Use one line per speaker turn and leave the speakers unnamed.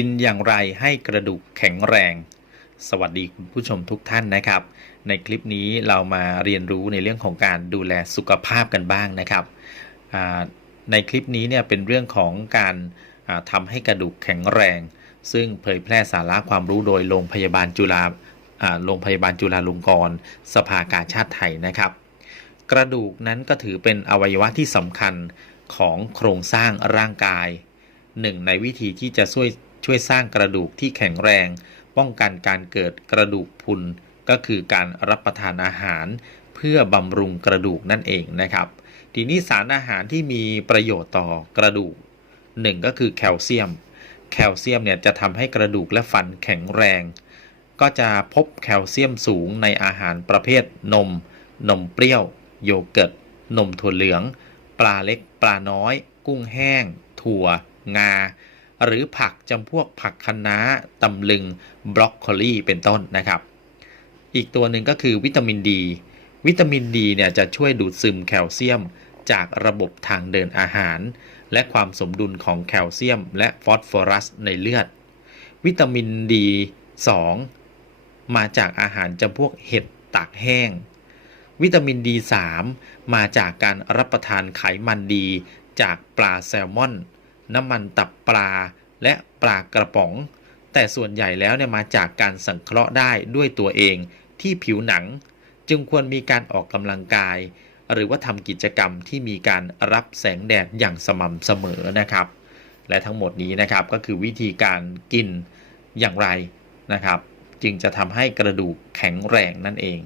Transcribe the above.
กินอย่างไรให้กระดูกแข็งแรง สวัสดีคุณผู้ชมทุกท่านนะครับ ในคลิปนี้เรามาเรียนรู้ในเรื่องของการดูแลสุขภาพกันบ้างนะครับ ในคลิปนี้เนี่ยเป็นเรื่องของการอ่าทำให้กระดูกแข็งแรง ซึ่งเผยแพร่สาระความรู้โดยโรงพยาบาลจุฬาอ่าโรงพยาบาลจุฬาลงกรณ์สภากาชาติไทยนะครับ กระดูกนั้นก็ถือเป็นอวัยวะที่สำคัญของโครงสร้างร่างกายหนึ่งในวิธีที่จะช่วย ช่วยสร้างกระดูกที่แข็งแรง ป้องกันการเกิดกระดูกพุนก็คือการรับประทานอาหาร เพื่อบำรุงกระดูกนั่นเองนะครับ ทีนี้สารอาหารที่มีประโยชน์ต่อกระดูกหนึ่งก็คือแคลเซียม แคลเซียมเนี่ยจะทำให้กระดูกและฟันแข็งแรง ก็จะพบแคลเซียมสูงในอาหารประเภทนม นมเปรี้ยว โยเกิร์ต นมถั่วเหลือง ปลาเล็ก ปลาน้อย กุ้งแห้ง ถั่ว งา หรือผักจำพวกผักคะน้าตำลึงบรอกโคลีเป็นต้นนะครับ อีกตัวหนึ่งก็คือวิตามินดี วิตามินดีเนี่ยจะช่วยดูดซึมแคลเซียม จากระบบทางเดินอาหาร และความสมดุลของแคลเซียม และฟอสฟอรัสในเลือด วิตามินดี2มาจากอาหารจำพวกเห็ดตากแห้ง วิตามิน D3 มาจากการรับประทานไขมันดีจากปลาแซลมอน น้ำมันตับปลาและปลากระป๋อง แต่ส่วนใหญ่แล้วเนี่ยมาจากการสังเคราะห์ได้ด้วยตัวเองที่ผิวหนัง จึงควรมีการออกกำลังกาย หรือว่าทำกิจกรรมที่มีการรับแสงแดดอย่างสม่ำเสมอนะครับ และทั้งหมดนี้นะครับก็คือวิธีการกินอย่างไรนะครับ จึงจะทำให้กระดูกแข็งแรงนั่นเอง